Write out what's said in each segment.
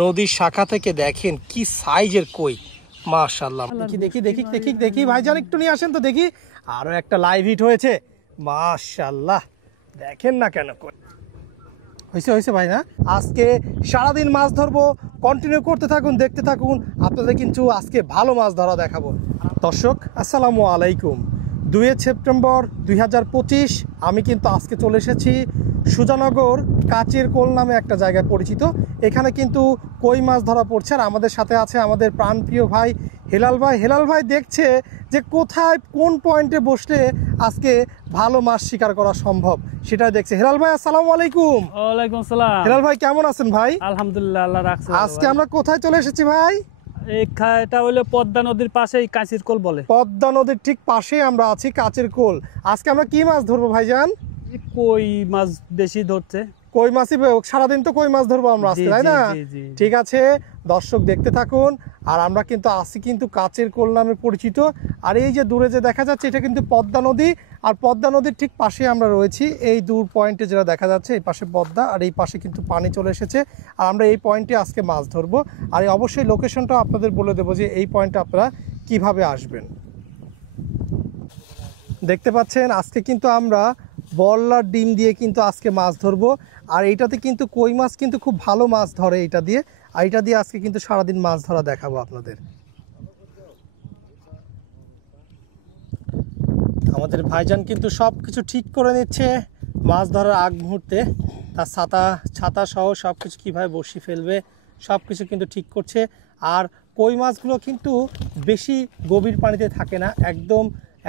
নদীর শাখা থেকে দেখেন কি সাইজের কই, মাশাআল্লাহ। দেখি দেখি দেখি দেখি দেখি ভাইজান একটু নিয়ে আসেন তো দেখি। আরো একটা লাইভ হিট হয়েছে, মাশাআল্লাহ। দেখেন না কেন কই হয়েছে হয়েছে ভাই না। আজকে সারাদিন মাছ ধরবো, কন্টিনিউ করতে থাকুন, দেখতে থাকুন, আপনাদের কিন্তু আজকে ভালো মাছ ধরা দেখাবো। দর্শক আসসালামু আলাইকুম। 2 সেপ্টেম্বর 2025 আমি কিন্তু আজকে চলে এসেছি সুজানগর কাচের কোল নামে একটা জায়গায় পরিচিত। এখানে কিন্তু কই মাছ ধরা পড়ছে, আর আমাদের সাথে আছে আমাদের প্রাণপ্রিয় ভাই হেলাল ভাই। হেলাল ভাই দেখছে যে কোথায় কোন পয়েন্টে বসলে আজকে ভালো মাছ শিকার করা সম্ভব, সেটাই দেখছে। হেলাল ভাই আসসালামু আলাইকুম। ওয়ালাইকুম আসসালাম। হেলাল ভাই কেমন আছেন ভাই? আলহামদুলিল্লাহ, আল্লাহ রাখছে। আজকে আমরা কোথায় চলে এসেছি ভাই? এটা হলো পদ্মা নদীর পাশেই কাঁচির কোল বলে। পদ্মা নদীর ঠিক পাশে আমরা আছি, কাচের কোল। আজকে আমরা কি মাছ ধরবো ভাইজান? কই মাছ বেশি ধরছে। কই মাছই, সারাদিন তো কই মাছ ধরবো আমরা আজকে, তাই না? ঠিক আছে দর্শক দেখতে থাকুন। আর আমরা কিন্তু আছি কিন্তু কাচের কোল নামে পরিচিত। আর এই যে দূরে যে দেখা যাচ্ছে এটা কিন্তু পদ্মা নদী, আর পদ্মা নদীর ঠিক পাশে আমরা রয়েছি। এই দূর পয়েন্টে যেটা দেখা যাচ্ছে এই পাশে পদ্মা, আর এই পাশে কিন্তু পানি চলে এসেছে। আর আমরা এই পয়েন্টে আজকে মাছ ধরবো। আর অবশ্যই লোকেশনটাও আপনাদের বলে দেবো যে এই পয়েন্টে আপনারা কিভাবে আসবেন। দেখতে পাচ্ছেন আজকে কিন্তু আমরা বল্লার ডিম দিয়ে কিন্তু আজকে মাছ ধরবো। আর এইটাতে কিন্তু কই মাছ কিন্তু খুব ভালো মাছ ধরে এটা দিয়ে। আর এটা দিয়ে আজকে কিন্তু সারাদিন মাছ ধরা দেখাবো আপনাদের। আমাদের ভাইজান কিন্তু সব কিছু ঠিক করে নিচ্ছে মাছ ধরার আগ মুহূর্তে। তার ছাতা সহ সব কিছু কীভাবে বসি ফেলবে সব কিছু কিন্তু ঠিক করছে। আর কই মাছগুলো কিন্তু বেশি গভীর পানিতে থাকে না,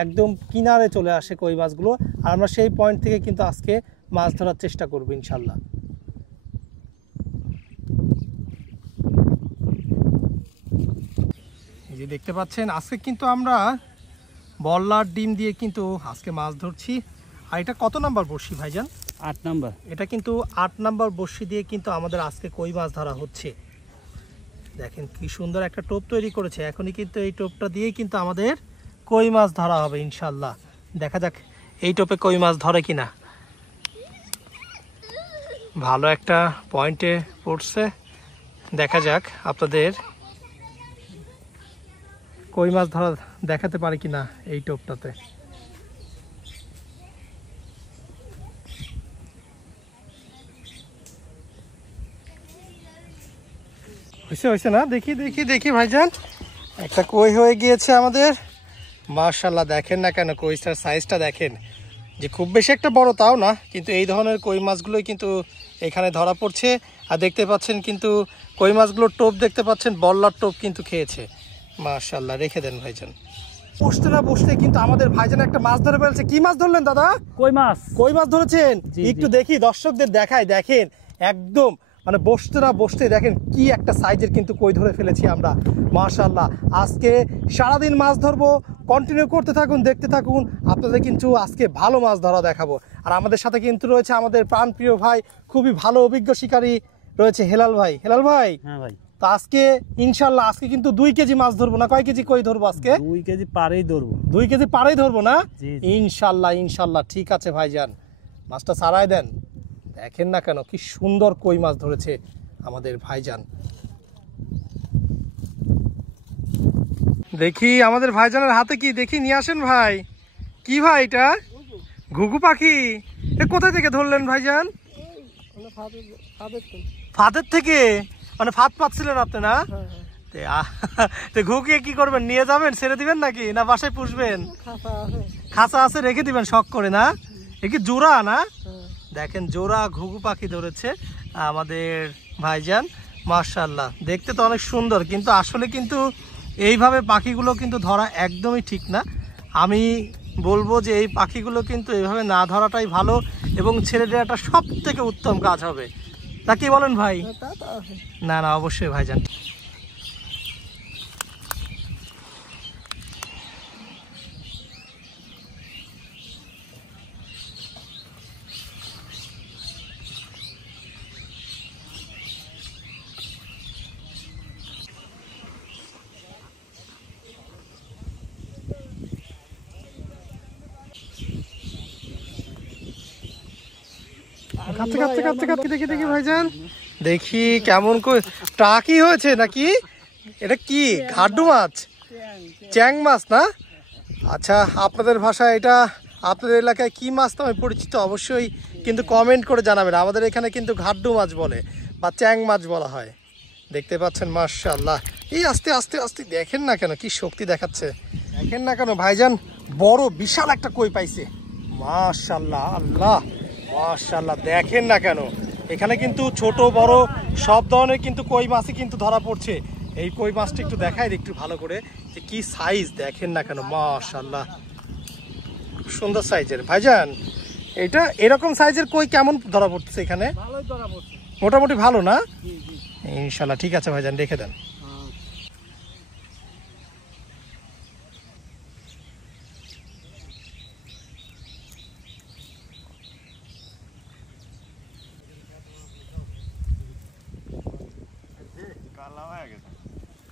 একদম কিনারে চলে আসে কই মাছগুলো। আর আমরা সেই পয়েন্ট থেকে কিন্তু আজকে মাছ ধরার চেষ্টা করব ইনশাল্লাহ। এই যে দেখতে পাচ্ছেন আজকে কিন্তু আমরা বল্লার ডিম দিয়ে কিন্তু আজকে মাছ ধরছি। আর এটা কত নাম্বার বড়শি ভাইজান? 8 নাম্বার। এটা কিন্তু 8 নাম্বার বড়শি দিয়ে কিন্তু আমাদের আজকে কই মাছ ধরা হচ্ছে। দেখেন কি সুন্দর একটা টোপ তৈরি করেছে। এখনই কিন্তু এই টোপটা দিয়েই কিন্তু আমাদের কই মাছ ধরা হবে ইনশাল্লাহ। দেখা যাক এই টোপে কই মাছ ধরে কিনা। ভালো একটা পয়েন্টে পড়ছে, দেখা যাক আপনাদের কই মাছ ধরা দেখাতে পারে কিনা এই টোপটাতে। হয়েছে না? দেখি দেখি দেখি ভাইজান, একটা কই হয়ে গিয়েছে আমাদের, মাশাআল্লাহ। দেখেন না কেন কইটার সাইজটা দেখেন, যে খুব বেশি একটা বড় তাও না, কিন্তু এই ধরনের কই মাছগুলোই কিন্তু এখানে ধরা পড়ছে। আর দেখতে পাচ্ছেন কিন্তু কই মাছগুলোর টোপ দেখতে পাচ্ছেন, বল্লার টোপ কিন্তু খেয়েছে, মাশাআল্লাহ। রেখে দেন ভাইজান। বসতে না বসতে কিন্তু আমাদের ভাইজান একটা মাছ ধরে ফেলছে। কি মাছ ধরলেন দাদা? কই মাছ। কই মাছ ধরেছেন? একটু দেখি দর্শকদের দেখায়। দেখেন একদম মানে বসতে না বসতে দেখেন কি একটা সাইজের কিন্তু কই ধরে ফেলেছি আমরা, মাশাআল্লাহ। আজকে সারাদিন মাছ ধরবো, কন্টিনিউ করতে থাকুন, দেখতে থাকুন, আপনাদের কিন্তু আজকে ভালো মাছ ধরা দেখাবো। আর আমাদের সাথে কিন্তু রয়েছে আমাদের প্রাণপ্রিয় ভাই, খুবই ভালো অভিজ্ঞ শিকারী রয়েছে হেলাল ভাই। হেলাল ভাই, হ্যাঁ ভাই। তো আজকে ইনশাল্লাহ আজকে কিন্তু 2 কেজি মাছ ধরবো না? কয় কেজি কই ধরবো আজকে? 2 কেজি পারেই ধরবো। 2 কেজি পারেই ধরবো না? ইনশাল্লাহ ইনশাল্লাহ। ঠিক আছে ভাইজান, মাছটা ছাড়াই দেন। দেখেন না কেন কি সুন্দর কই মাছ ধরেছে আমাদের ভাইজান। দেখি আমাদের ভাইজানের হাতে কি, দেখি নিয়ে আসেন ভাই। কি ভাই এটা? ঘুঘু পাখি। কোথা থেকে ধরলেন ভাইজান? ফাঁদের থেকে? মানে ফাঁদ পাচ্ছিলেন আপনি না? তো ঘুঘুকে কি করবেন, নিয়ে যাবেন, ছেড়ে দিবেন নাকি, না বাসায় পুষবেন? খাঁচা আছে, রেখে দিবেন শখ করে না? এ কি জোড়া না? দেখেন জোড়া ঘুঘু পাখি ধরেছে আমাদের ভাইজান, মাশাআল্লাহ। দেখতে তো অনেক সুন্দর, কিন্তু আসলে কিন্তু এইভাবে পাখিগুলো কিন্তু ধরা একদমই ঠিক না। আমি বলবো যে এই পাখিগুলো কিন্তু এইভাবে না ধরাটাই ভালো, এবং ছেড়ে দেওয়াটা সব থেকে উত্তম কাজ হবে। তা কি বলেন ভাই? না না অবশ্যই ভাইজান। দেখি দেখি দেখি ভাইজান, দেখি কেমন করে টাকি হয়েছে নাকি, এটা কি ঘাড্ডু মাছ, চ্যাং মাছ না? আচ্ছা, আপনাদের ভাষায় এটা আপনাদের এলাকায় কি মাছ নামে পরিচিত অবশ্যই কিন্তু কমেন্ট করে জানাবেন। আমাদের এখানে কিন্তু ঘাড্ডু মাছ বলে বা চ্যাং মাছ বলা হয়। দেখতে পাচ্ছেন মাশাআল্লাহ। এই আস্তে আস্তে আস্তে দেখেন না কেন কি শক্তি দেখাচ্ছে, দেখেন না কেন ভাইজান বড় বিশাল একটা কই পাইছে মাশাআল্লাহ। আল্লাহ মাশাআল্লাহ, দেখেন না কেন এখানে কিন্তু ছোট বড় সব ধরনের কিন্তু কই মাছই কিন্তু ধরা পড়ছে। এই কই মাছটা একটু দেখাই একটু ভালো করে যে কি সাইজ, দেখেন না কেন মাশাআল্লাহ, খুব সুন্দর সাইজের। ভাইজান এটা এরকম সাইজের কই কেমন ধরা পড়ছে এখানে? ভালোই ধরা পড়ছে, মোটামুটি ভালো না? ইনশাল্লাহ ঠিক আছে ভাইজান, রেখে দেন।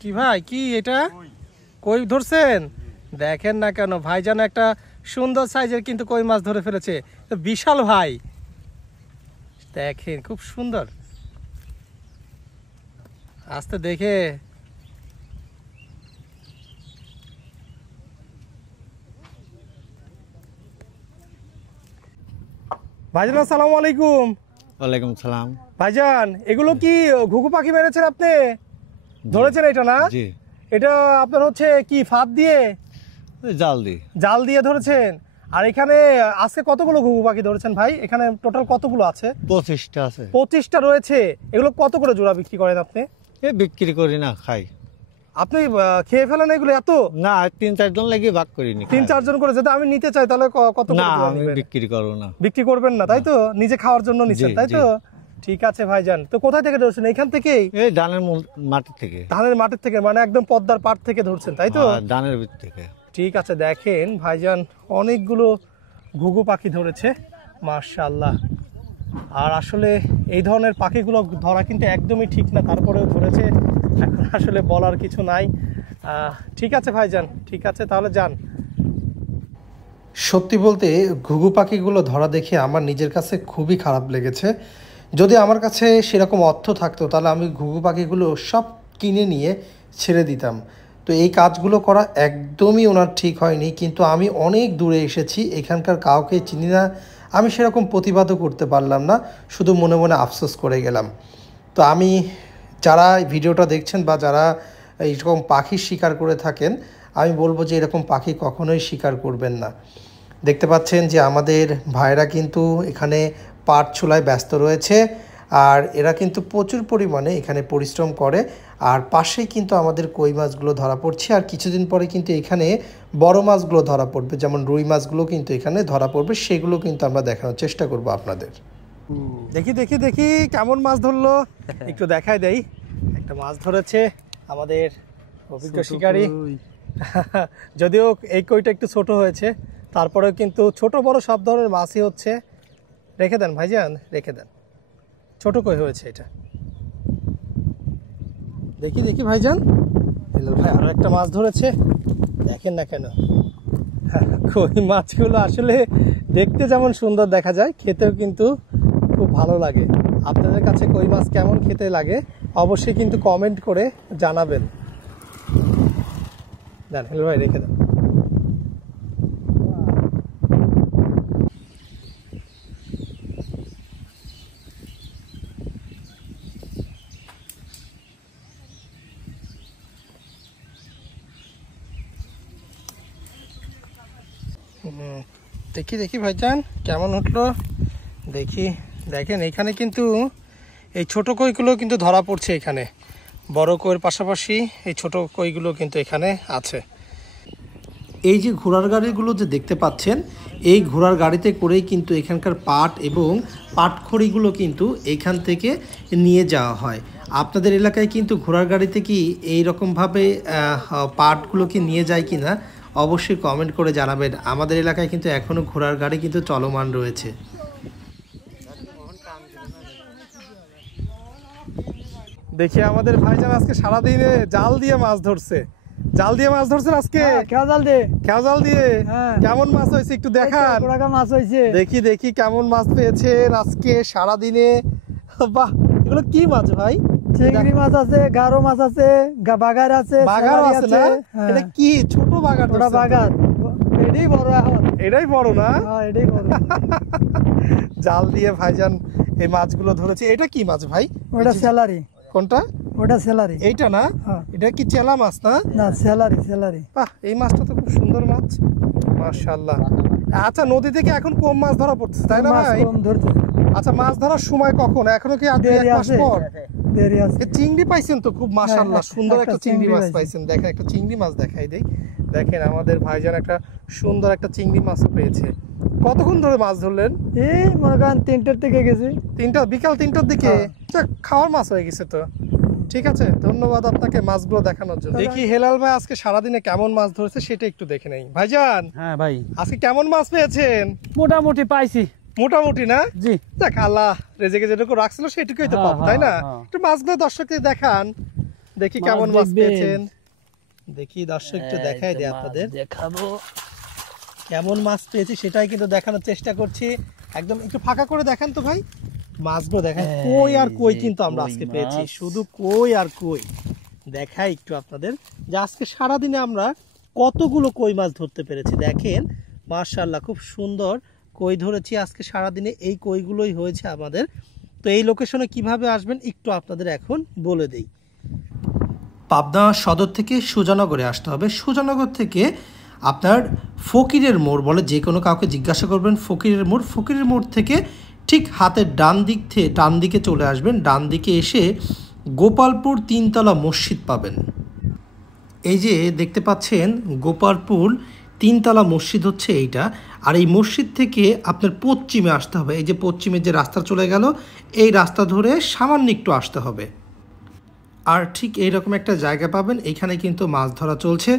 কি ভাই, কি এটা কই ধরছেন? দেখেন না কেন ভাইজান একটা সুন্দর সাইজের কিন্তু কই মাছ ধরে ফেলেছে, বিশাল ভাই, দেখেন খুব সুন্দর। আস্তে দেখে, ভাইজান আসসালামু আলাইকুম। ওয়ালাইকুম সালাম। ভাইজান এগুলো কি ঘুঘু পাখি মেরেছেন আপনি? ধরেছেন এটা না? জি। এটা আপনার হচ্ছে কি ফাঁদ দিয়ে? জাল দি। জাল দিয়ে ধরেছেন। আর এখানে আজকে কতগুলো ঘুঘু পাখি ধরেছেন ভাই? এখানে টোটাল কতগুলো আছে? 25টা আছে। 25টা রয়েছে। এগুলো কত করে জোড়া বিক্রি করেন আপনি? বিক্রি করি না, খাই। আপনি খেয়ে ফেলেন এগুলো এত? না, 3-4 জন লাগি ভাগ করিনি। 3-4 জন করে, যদি আমি নিতে চাই তাহলে কত করে না, জোড়া আমি নেবেন? বিক্রি করব না। বিক্রি করবেন না তাই তো? নিজে খাওয়ার জন্য নিছেন জি, তাই তো? জি। ঠিক আছে ভাইজান। তো কোথায় থেকে ধরছেন? এখান থেকেই? এই ধানের মাটি থেকে। ধানের মাঠের থেকে, মানে একদম পদ্মার পাড় থেকে ধরছেন তাই তো? ধানের ভিতর থেকে। ঠিক আছে, দেখেন ভাইজান অনেকগুলো ঘুঘু পাখি ধরেছে মাশাআল্লাহ। আর আসলে এই ধরনের পাখিগুলো ধরা কিন্তু একদমই ঠিক না, তারপরেও ধরেছে, এখন আসলে বলার কিছু নাই। ঠিক আছে ভাইজান, ঠিক আছে তাহলে যান। সত্যি বলতে ঘুঘু পাখিগুলো ধরা দেখে আমার নিজের কাছে খুবই খারাপ লেগেছে। যদি আমার কাছে সেরকম অর্থ থাকতো তাহলে আমি ঘুঘু পাখিগুলো সব কিনে নিয়ে ছেড়ে দিতাম। তো এই কাজগুলো করা একদমই ওনার ঠিক হয়নি, কিন্তু আমি অনেক দূরে এসেছি, এখানকার কাউকে চিনি না, আমি সেরকম প্রতিবাদও করতে পারলাম না, শুধু মনে মনে আফসোস করে গেলাম। তো আমি, যারা ভিডিওটা দেখছেন বা যারা এইরকম পাখির শিকার করে থাকেন, আমি বলবো যে এরকম পাখি কখনোই শিকার করবেন না। দেখতে পাচ্ছেন যে আমাদের ভাইরা কিন্তু এখানে পাট ছোলায় ব্যস্ত রয়েছে, আর এরা কিন্তু প্রচুর পরিমাণে এখানে পরিশ্রম করে। আর পাশেই কিন্তু আমাদের কই মাছগুলো ধরা পড়ছে, আর কিছুদিন পরে কিন্তু এখানে বড় মাছগুলো ধরা পড়বে, যেমন রুই মাছগুলো কিন্তু এখানে ধরা পড়বে, সেগুলো কিন্তু আমরা দেখানোর চেষ্টা করব আপনাদের। দেখি দেখি দেখি কেমন মাছ ধরলো, একটু দেখাই দেই। একটা মাছ ধরেছে আমাদের অভিজ্ঞ শিকারী। যদিও এই কইটা একটু ছোট হয়েছে, তারপরেও কিন্তু ছোট বড় সব ধরনের মাছই হচ্ছে। রেখে দেন ভাইজান, রেখে দেন, ছোট কই হয়েছে এটা। দেখি দেখি ভাইজান, হেলাল ভাই আরো একটা মাছ ধরেছে, দেখেন না কেন। কই মাছগুলো আসলে দেখতে যেমন সুন্দর দেখা যায়, খেতেও কিন্তু খুব ভালো লাগে। আপনাদের কাছে কই মাছ কেমন খেতে লাগে অবশ্যই কিন্তু কমেন্ট করে জানাবেন। দেন হেলাল ভাই, রেখে দেন। দেখি দেখি ভাইজান কেমন উঠলো দেখি। দেখেন এখানে কিন্তু এই ছোট কইগুলো কিন্তু ধরা পড়ছে, এখানে বড় কইয়ের পাশাপাশি এই ছোট কইগুলো কিন্তু এখানে আছে। এই যে ঘোড়ার গাড়িগুলো যে দেখতে পাচ্ছেন, এই ঘোড়ার গাড়িতে করেই কিন্তু এখানকার পাট এবং পাটখড়িগুলো কিন্তু এখান থেকে নিয়ে যাওয়া হয়। আপনাদের এলাকায় কিন্তু ঘোড়ার গাড়িতে কি এইরকমভাবে পাটগুলো কি নিয়ে যায় কি না অবশ্যই কমেন্ট করে জানাবেন। আমাদের এলাকায় কিন্তু এখনও ঘোড়ার গাড়ি কিন্তু চলমান রয়েছে। দেখি আমাদের ভাইজান আজকে সারাদিনে জাল দিয়ে মাছ ধরছে। জাল দিয়ে মাছ ধরছেন আজকে? খেয়া জাল দে, খেয়া জাল দিয়ে। হ্যাঁ। কেমন মাছ হয়েছে একটু দেখান। মাছ হয়েছে। দেখি দেখি কেমন মাছ পেয়েছেন আজকে সারাদিনে। বাহ, এগুলো কি মাছ ভাই? চিংড়ি মাছ আছে, গারো মাছ আছে, বাগার আছে, বাগারও সেলারি আছে না? হ্যাঁ। এটা কি ছোট বাগার? ওটা বাগার, এটাই বড় এখন। এটাই বড় না? হ্যাঁ, এটাই বড়। জাল দিয়ে ভাইজান এই মাছগুলো ধরেছে। এটা কি মাছ ভাই? ওটা স্যালারি। কোনটা? ওটা স্যালারি। এইটা না? হ্যাঁ। এটা কি চেলা মাছ না? না, স্যালারি স্যালারি। বাহ, এই মাছটা তো খুব সুন্দর মাছ, মাশাআল্লাহ। আচ্ছা, নদী থেকে এখন কম মাছ ধরা পড়ছে তাই না মাছ ভাই? কম ধরতে। আচ্ছা, মাছ ধরার সময় কখন? এখনো কি আর দুই এক দেরি মাস আছে, পর? দেরি আছে। এ চিংড়ি পাইছেন তো খুব, মাশাআল্লাহ, হ্যাঁ, সুন্দর একটা একটা চিংড়ি চিংড়ি মাছ পাইছি। পাইছেন। দেখেন একটা চিংড়ি মাছ দেখাই দেই। দেখেন আমাদের ভাইজান একটা সুন্দর একটা চিংড়ি মাছও পেয়েছে। কতক্ষণ ধরে মাছ ধরলেন? এই মনে করেন 3টার থেকে গেছি। বিকাল 3টার দিকে? হ্যাঁ। যাক, খাওয়ার মাছ হয়ে গেছে তো। ঠিক আছে, ধন্যবাদ আপনাকে মাছগুলো দেখানোর জন্য। দেখি হেলাল ভাই আজকে সারাদিনে কেমন মাছ ধরেছে সেটা একটু দেখে নেই। ভাইজান, হ্যাঁ ভাই, আজকে কেমন মাছ পেয়েছেন? মোটামুটি পাইছি। মোটামুটি না? জি। দেখ, আল্লাহ রেজেকে যেটুকু রাখছিল সেটুকুই তো হ্যাঁ, পাবো, তাই না? হ্যাঁ। একটু মাছগুলো দর্শকদের দেখান, দেখি মাছ কেমন মাছ দেখবেন। পেয়েছেন। দেখি দর্শক একটু দেখাই দেয় আপনাদের দেখাবো। কেমন মাছ পেয়েছি সেটাই কিন্তু দেখানোর চেষ্টা করছি। একদম একটু ফাঁকা করে দেখান তো ভাই, মাছগুলো দেখেন। কই আর কই কিন্তু আমরা কই আজকে মাছ। পেয়েছি, শুধু কই আর কই। দেখাই একটু আপনাদের যে আজকে সারাদিনে আমরা কতগুলো কই মাছ ধরতে পেরেছি। দেখেন মাশাআল্লাহ, খুব সুন্দর কই ধরেছি আজকে সারাদিনে। এই কইগুলোই হয়েছে আমাদের। তো এই লোকেশনে কিভাবে আসবেন একটু আপনাদের এখন বলে দেই। পাবনা সদর থেকে সুজানগরে আসতে হবে। সুজানগর থেকে আপনার ফকিরের মোড় বলে, যে কোনো কাউকে জিজ্ঞাসা করবেন ফকিরের মোড়। ফকিরের মোড় থেকে ঠিক হাতের ডান দিকে চলে আসবেন। ডান দিকে এসে গোপালপুর 3তলা মসজিদ পাবেন। এই যে দেখতে পাচ্ছেন গোপালপুর 3তলা মসজিদ হচ্ছে এইটা। আর এই মসজিদ থেকে আপনার পশ্চিমে আসতে হবে। এই যে পশ্চিমে যে রাস্তা চলে গেল, এই রাস্তা ধরে সামান্য একটু আসতে হবে। আর ঠিক এইরকম একটা জায়গা পাবেন, এখানে কিন্তু মাছ ধরা চলছে।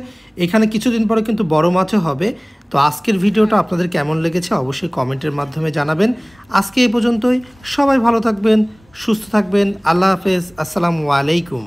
এখানে কিছুদিন পরে কিন্তু বড় মাছও হবে। তো আজকের ভিডিওটা আপনাদের কেমন লেগেছে অবশ্যই কমেন্টের মাধ্যমে জানাবেন। আজকে এই পর্যন্তই। সবাই ভালো থাকবেন, সুস্থ থাকবেন। আল্লাহ হাফেজ, আসসালামু আলাইকুম।